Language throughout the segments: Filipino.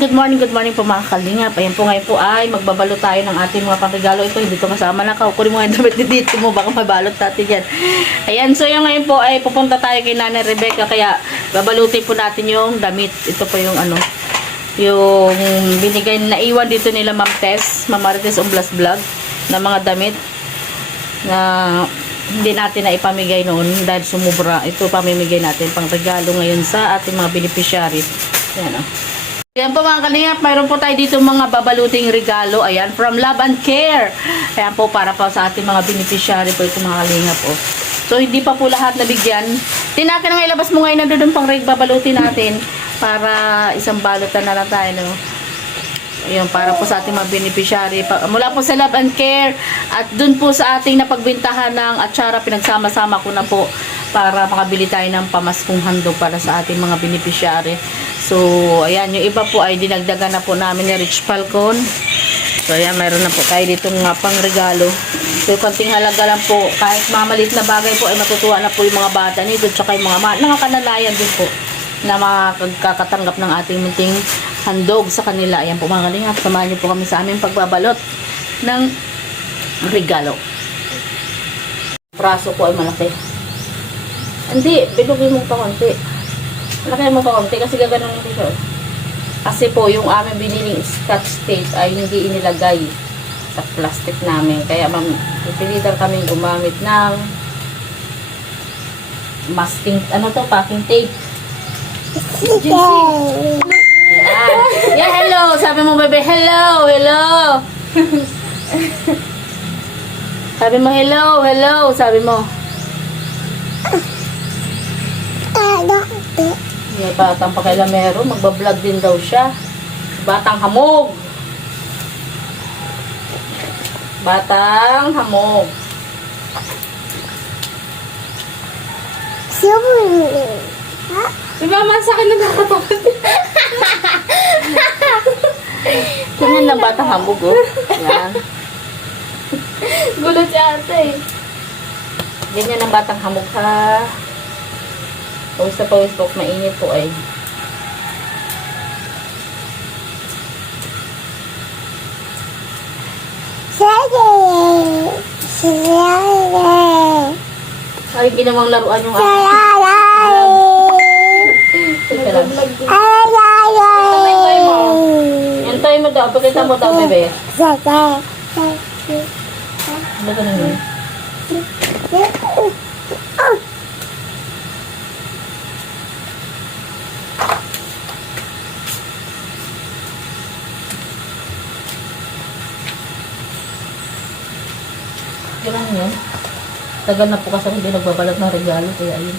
good morning, good morning po mga kalingap. Ayan po ngayon po ay magbabalo tayo ng ating mga pangregalo. Ito, hindi to kasama na ka. Kunin mo yung damit dito mo, baka mabalot natin yan. Ayan, so yung ngayon po ay pupunta tayo kay Nana Rebecca. Kaya babalutin po natin yung damit. Ito po yung ano, yung binigay, naiwan dito nila Ma'am Tess, Ma'am Marites Oblas Vlog, na mga damit na hindi natin na ipamigay noon dahil sumubra. Ito pamimigay natin pang regalo ngayon sa ating mga beneficiary. Ayan o. Ayan po mga kalingap, mayroon po tayo dito mga babaluting regalo. Ayan, from Love and Care. Ayan po, para po sa ating mga beneficiary po ito mga kalingap po. So, hindi pa po lahat nabigyan. Tinakin nga ilabas mo ngayon na doon pang babalutin natin para isang balutan na lang tayo, no? Ayun, para po sa ating mga beneficiary. Mula po sa Love and Care at dun po sa ating napagbintahan ng atsara, pinagsama-sama ko na po para makabili tayo ng pamaskong handog para sa ating mga beneficiary. So, ayan, yung iba po ay dinagdagan na po namin ni Rich Falcon. So, ayan, mayroon na po tayo dito mga pang. So, konting halaga lang po. Kahit mga maliit na bagay po ay matutuwa na po yung mga bata nito. Tsaka yung mga, mga kanalayan din po na makakatanggap ng ating munting handog sa kanila. Ayan po mga kalingap, samahan niyo po kami sa aming pagbabalot ng regalo. Braso ko ay malaki. Hindi, bilugin mo pa konti. Malaki mo pa konti kasi gaganon hindi siya. Kasi po, yung aming biniling scotch tape ay hindi inilagay sa plastic namin. Kaya ma'am, pipilitan kami gumamit ng masking, ano to, packing tape. Yan. Yeah, hello. Sabi mo, bebe, hello, hello. Sabi mo, hello, hello. Sabi mo. May batang pakilamero. Magbablog din daw siya. Batang hamog. Batang hamog. Si mama sa akin na nakatakot. Tingnan lang batang hamog, oh. Yan. Gulat si ate. Ganyan ang batang hamog, ha. Pawis na pawis po. Mainit po, ay. Ay, ginawang laruan yung aking. Teka lang. Yan tayo mo daw. Pakita mo daw, bebe. Ano ka naman? Ganun yun. Tagal na po kasi hindi nagbabalat ng regalo. Kaya yun.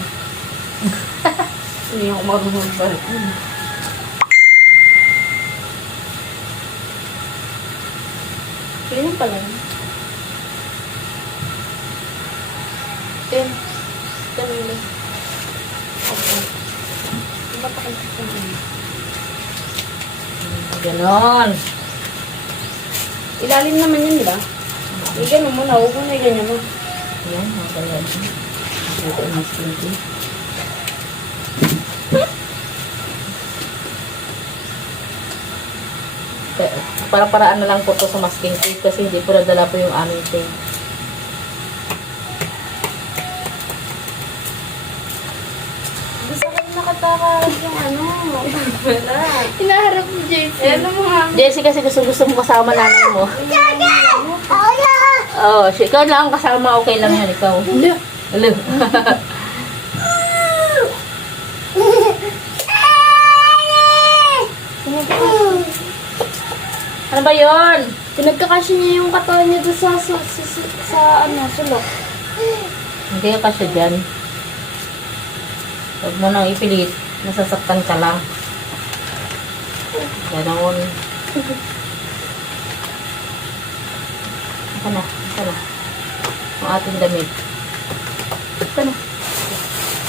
Hindi yung marunong balik. Ganyan pala. Ten. Ten ulit. Okay. Ka pa naman. Ganon. Ilalim naman yun, di ba? Yung ganun mo na, huwag mo na yung ganyan mo. Yan, mga ganyan. Ito yung mas pinky. Pa- Para-paraan na lang po to sa masking tape kasi hindi po nadala po yung aming tape. Gusto ko nakatakas yung ano. Wala. Hinaharap mo, JC. Eh, ano mo? Jessie kasi gusto gusto mo kasama nanay mo. Oo, oh, ikaw lang ang kasama, okay lang yan, ikaw. Hindi. Hello. ano ba yon? Pinagkakasya niya yung katawan niya doon sa, sa, sa, sa, sa, ano, sulok. Hindi ka kasi dyan. Huwag mo nang ipilit. Nasasaktan ka lang. Ganon. Ito na. Ang ating damit. Na.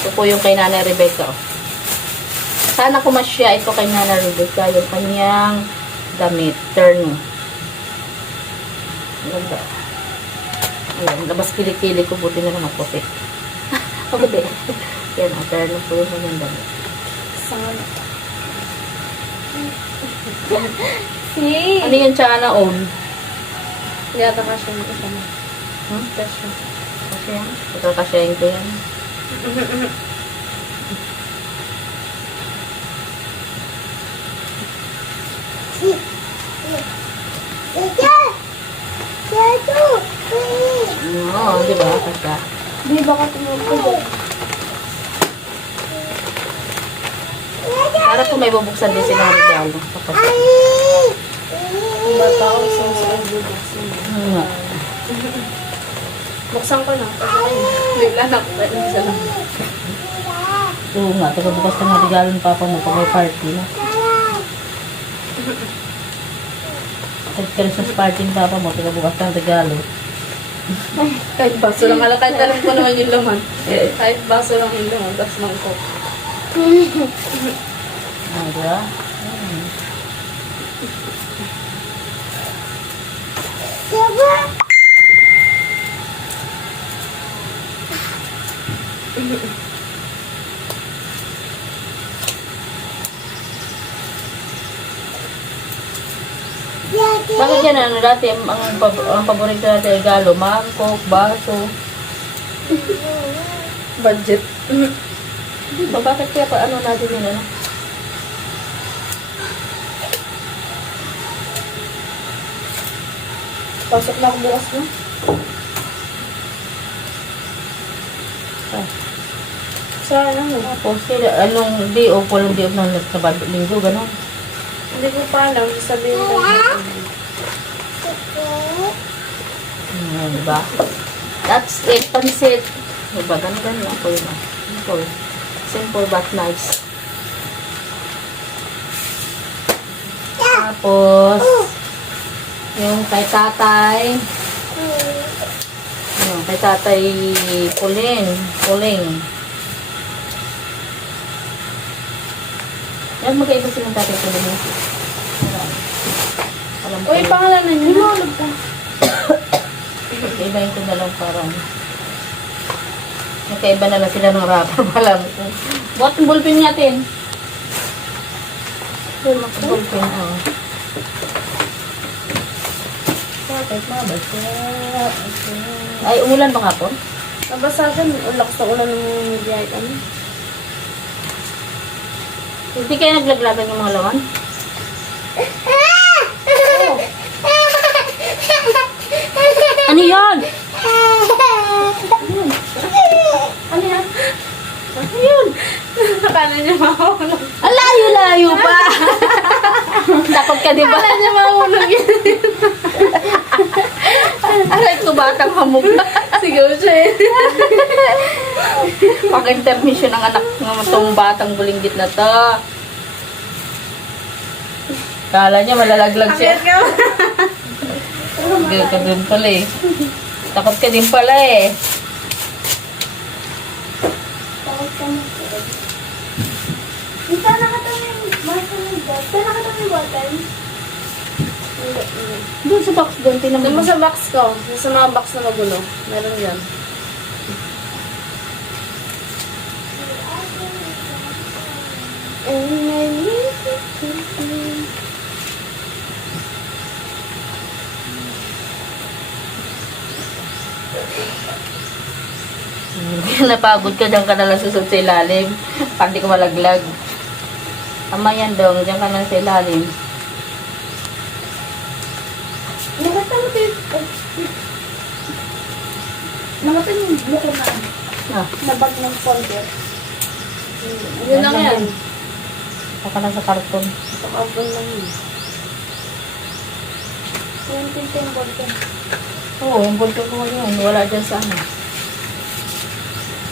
Ito po yung kay Nanay Rebecca. oh. Sana kumasya ito kay Nanay Rebecca. Yung kanyang damit. Turn. Ang Ganda. Ayan, labas kilikili ko. Buti na lang ang puti. Pagod eh. Yan, ang turn po yung kanyang damit. Sana. Si. Ano yung tsana all? Yata ka siya ng isa na. Hmm? Kasya. Kasi yan. Ito kasyahin ko yan. Oo, di ba? Kasya. Di baka tumulog Para po may bubuksan din silang regalo. Kapag Ang bata ko isang sa bubuksan. Hmm, nga. Buksan ko na. Bigla na ako. Isa lang. Oo nga, taga bukas ng mga regalo ng papa mo pag may party na. Pag Christmas party ng papa mo, taga bukas ng regalo. Kahit baso lang. Alam, kahit alam ko naman yung laman. Kahit baso lang yung laman. Tapos mangkok. Ah, di ba? Bakit yan ano dati ang, ang, pab- ang paborito natin ay galo, mangkok, baso. Budget. Di ba bakit kaya pa ano natin yun ano? Pasok na ako bukas no? Ah. Sa ano? Tapos sila, anong day off, walang day off ng Sabado, Linggo, gano'n. Hindi ko pa alam. Sabihin lang natin. Hmm, di ba? That's it, pansit. Di ba, ganun lang po yun. ah. Simple. Simple but nice. Tapos, yung kay tatay, yung kay tatay Pulin, Puling. Yan, magkaiba silang tatay Puling. Alam ko. Uy, pangalan na niyo. Himalog ka. Iba ko na lang parang Magkaiba na lang sila ng rapper pala. Buhat yung ballpen natin. Yung ballpen, Bakit mabasa? Ay, umulan ba kapon? Nabasa siya. Ulak sa ulan ng biyay kami. Hindi kayo naglaglagan yung mga laman? Ano yan? Ano yan? Ano yun? Akala niya mahulog. Ang layo-layo pa! Takot ka di ba? Akala niya mahulog yan. Aray ko batang hamog na. Sigaw siya eh. Pag-intermission ng anak ng itong batang bulinggit na to. Kala niya malalaglag siya. Akit ka. Gaya ka din pala eh. Takot ka din pala eh. Isa nakatama yung bottle ng. Isa nakatama yung bottle. Hindi, hindi. Doon sa box doon, tinan Doon mo. sa box ko. Sa mga box na magulo. Meron yan. And I need you. Napagod ka, dyan ka na lang susod sa ilalim. Pag di ko malaglag. Tama yan dong, dyan ka lang sa ilalim. Nakatama ko yung... Nakatama yung buko na Ah, nabag ng konti. Yun lang yan. Saka lang sa karton. Sa kabon lang yun. 20 yung konti. Oo, yung bulto ko yun. Wala dyan sa ano.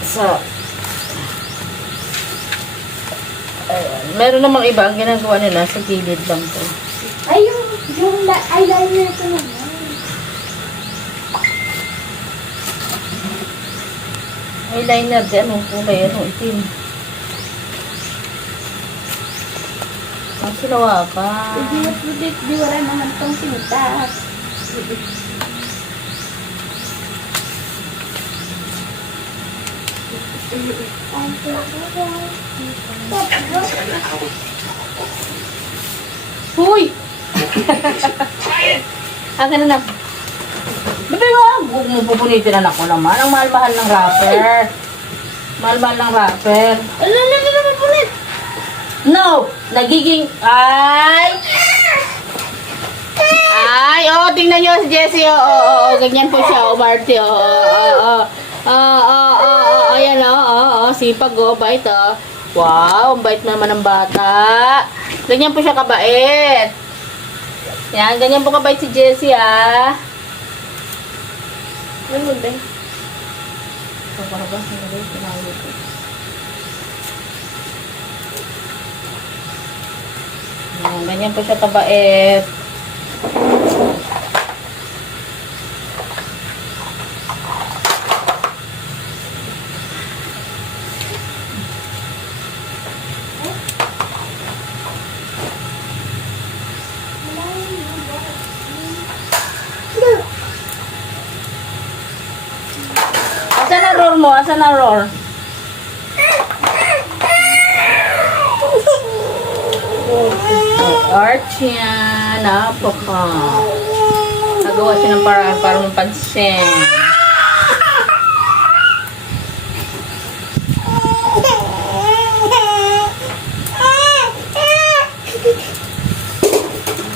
Sa... Ayan. Meron namang iba, ang ginagawa nila sa gilid lang to. Ay, yung, yung eyeliner ko naman. Eyeliner, di ano, kulay, ano, itim. Ang sinawa pa. Ibinit-bidit, di wala naman tong pintas. Huy! Akin na na. Bebe mo, huwag mo pupunitin anak ko naman. Ang mahal-mahal ng rapper. Mahal-mahal ng rapper. Ano na hindi naman punit? No! Nagiging... Ay! Ay, oh, tingnan nyo si Jessie. Oo, oh, oh, oh, ganyan po siya. Oh, Marty. Oo, oo, oo. Oo, oo, oo, oo. Ayan, oo, oo, oo. Sipag, oh, bait, oh. Wow, ang bait naman ng bata. Ganyan po siya kabait. Yan, ganyan po kabait si Jessie, ah. Ano mo ba? Yan, ganyan po siya kabait. Asan na na roar? Archie, napaka. Nagawa siya ng paraan para mapansin.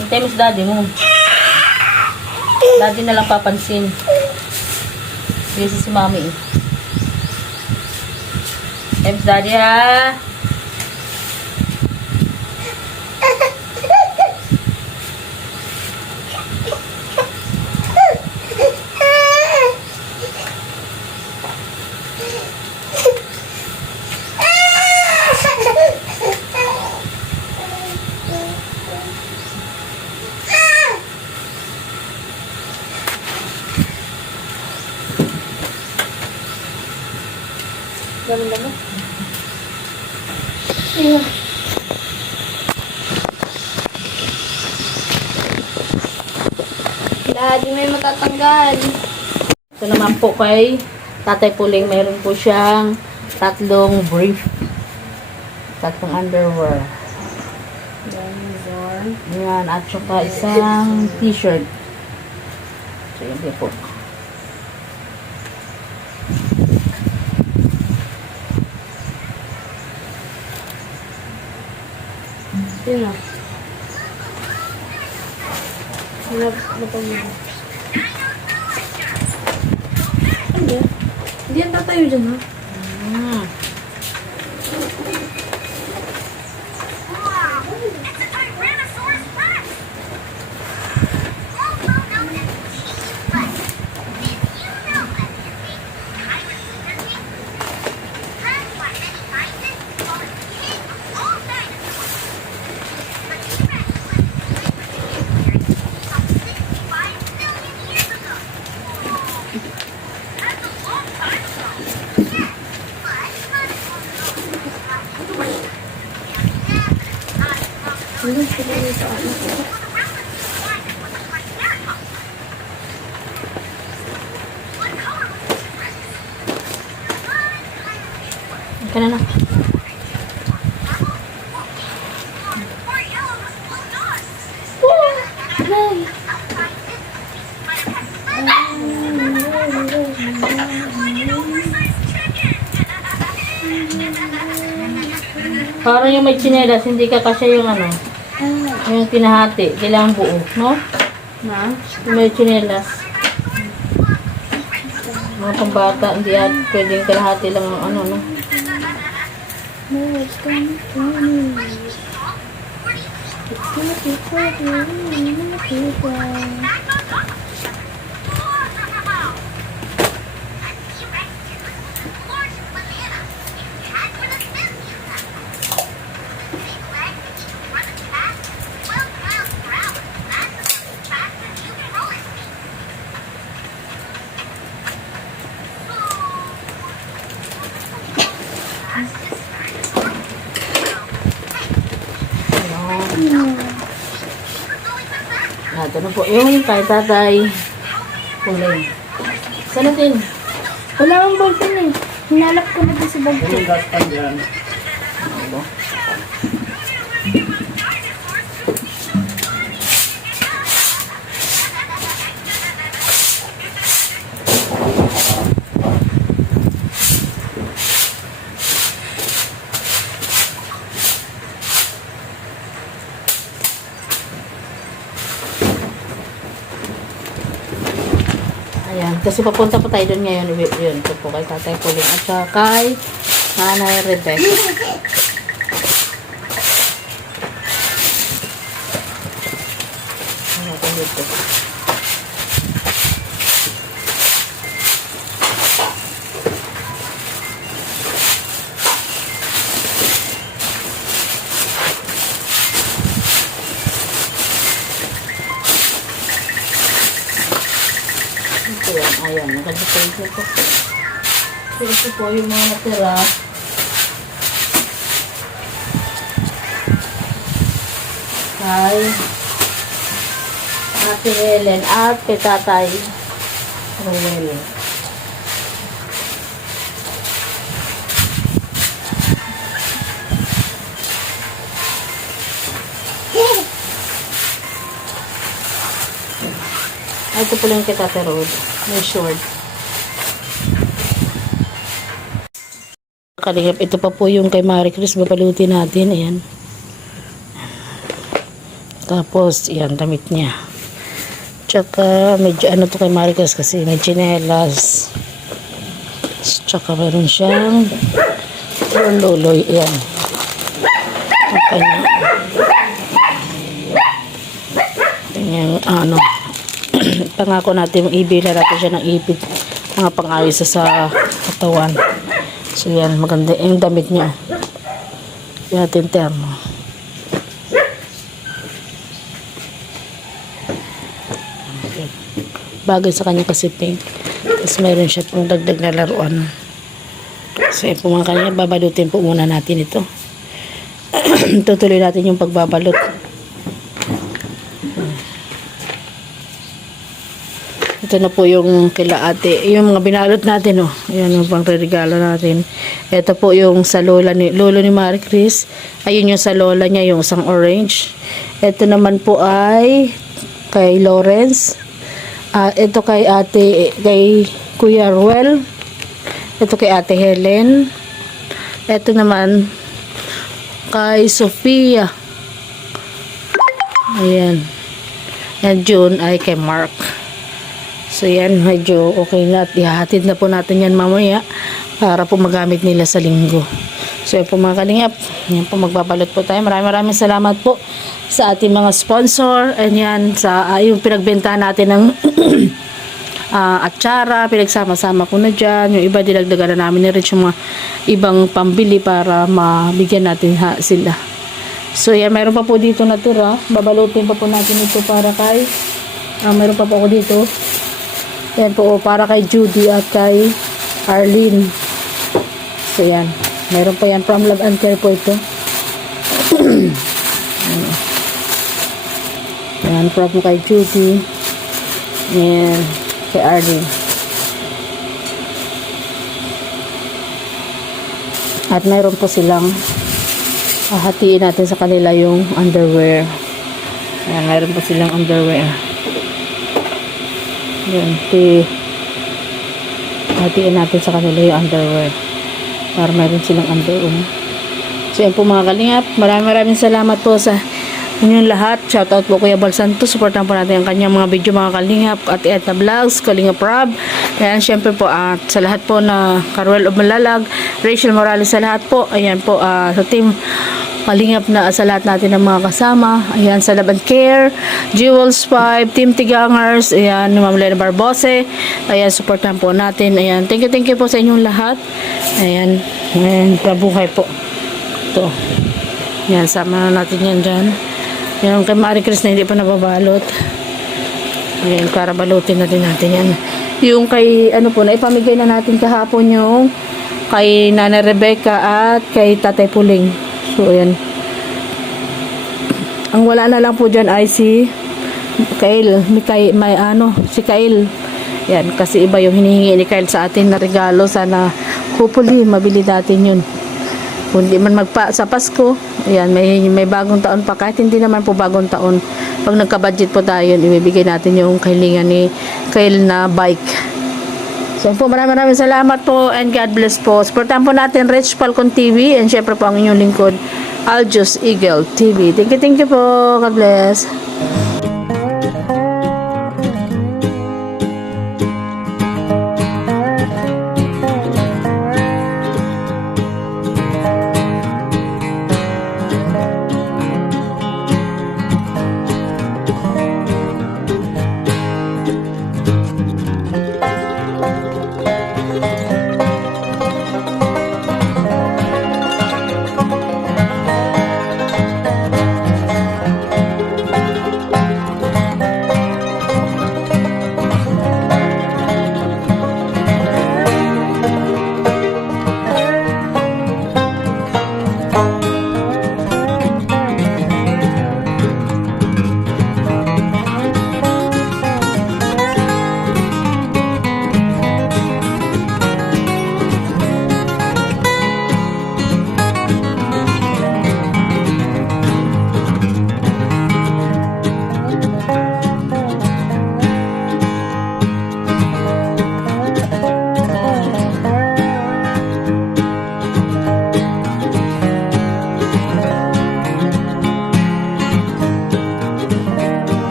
Hintay mo si daddy mo. Daddy na lang papansin. Busy si mami eh. Ems daddy ha. Ganun naman. Lahat yung may matatanggal. Ito naman po kay Tatay Puling, mayroon po siyang tatlong brief. Tatlong underwear. Yan, at saka isang t-shirt. So, din po. Yun na. Hanap mo pa Hindi. Yan tatayo dyan ha. Mm. Ano sila yung sa ano ko? Ika na na. Parang yung may chinelas, hindi ka kasya yung ano, yung pinahati. Kailangan buo, no? Na? Yung may chinelas. Mga pambata, hindi at pwedeng kalahati lang ang ano, no? No, it's gonna be It's gonna be Ah, ito na po yung kay tatay. Kulay. Saan natin? Wala akong ballpen eh. Hinalap ko na din sa bag ko. Ayan, kasi papunta po tayo doon ngayon. Yun, ito po kay Tatay Puling at saka kay Nanay Rebecca. Ayan natin dito. Ito yan, ayan, maganda po ito po. So, ito po yung mga natira. Kay Ate Helen at kay Tatay Ruel. Ito pala yung kay Tatay Ruel. May short. Kalingap, ito pa po yung kay Marie Chris. Babalutin natin. Ayan. Tapos, yan, damit niya. Tsaka, medyo ano to kay Marie Chris kasi may chinelas. Tsaka meron siyang loloy. Ayan. Okay na. Ganyan, ano. Pangako natin, ibila natin siya ng ipit. Mga pang-ayos sa katawan. So, yan, maganda yung damit niya. Yan natin termo. Bagay sa kanya kasi pink. Tapos mayroon siya pong dagdag na laruan. So, yun po mga kanina, babalutin po muna natin ito. Tutuloy natin yung pagbabalot. Ito na po yung kila ate. Yung mga binalot natin, oh. Ayan yung pang regalo natin. Ito po yung sa lola ni, lolo ni Marie Chris. Ayun yung sa lola niya, yung isang orange. Ito naman po ay kay Lawrence. Ah, ito kay ate, kay Kuya Ruel. Ito kay ate Helen. Ito naman kay Sofia. Ayan. Yan June ay kay Mark. So yan, medyo okay na at ihahatid na po natin yan mamaya para po magamit nila sa linggo. So yan po mga kalingap, yan po magbabalot po tayo. Maraming maraming salamat po sa ating mga sponsor and yan sa ah, yung pinagbenta natin ng ah, atsara, pinagsama-sama ko na dyan. Yung iba dinagdagan na namin ni Rich yung mga ibang pambili para mabigyan natin ha, sila. So yan, mayroon pa po dito natira. Babalutin pa po natin ito para kay ah, mayroon pa po ako dito. Yan po, para kay Judy at kay Arlene. So, yan. Meron pa yan from Love and Care po ito. yan, from kay Judy. Yan, kay Arlene. At meron po silang hahatiin natin sa kanila yung underwear. Yan, meron po silang underwear. Yan, ti hatiin natin sa kanila yung underwear. Para meron silang underwear. So, yan po mga kalingap. Maraming maraming salamat po sa inyong lahat. Shoutout po Kuya Bal Santos. Supportan po natin ang kanyang mga video mga kalingap. At Etna Vlogs, Kalingap Rob. Ayan, syempre po at sa lahat po na Caruel of Malalag, Rachel Morales sa lahat po. Ayan po ah, sa team Kalingap na sa lahat natin ng mga kasama. Ayan, sa and Care, Jewels 5, Team Tigangers, ayan, ni Ma'am Lena Barbose. Ayan, supportan po natin. Ayan, thank you, thank you po sa inyong lahat. Ayan, ayan, pabuhay po. Ito. Ayan, sama na natin yan dyan. Yan, kay Marie Chris na hindi pa nababalot. Ayan, para balutin natin natin yan. Yung kay, ano po, naipamigay na natin kahapon yung kay Nana Rebecca at kay Tatay Puling. So, ayan. Ang wala na lang po dyan ay si. May, Kyle, may ano, si Kyle. Yan, kasi iba yung hinihingi ni Kyle sa atin na regalo. Sana, hopefully, mabili natin yun. Kung di man magpa sa Pasko, ayan, may, may bagong taon pa. Kahit hindi naman po bagong taon, pag nagka-budget po tayo, ibibigay natin yung kahilingan ni Kyle na bike. So po, maraming maraming salamat po and God bless po. Supportan po natin Rich Falcon TV and syempre po ang inyong lingkod, Aljos Eagle TV. Thank you, thank you po. God bless.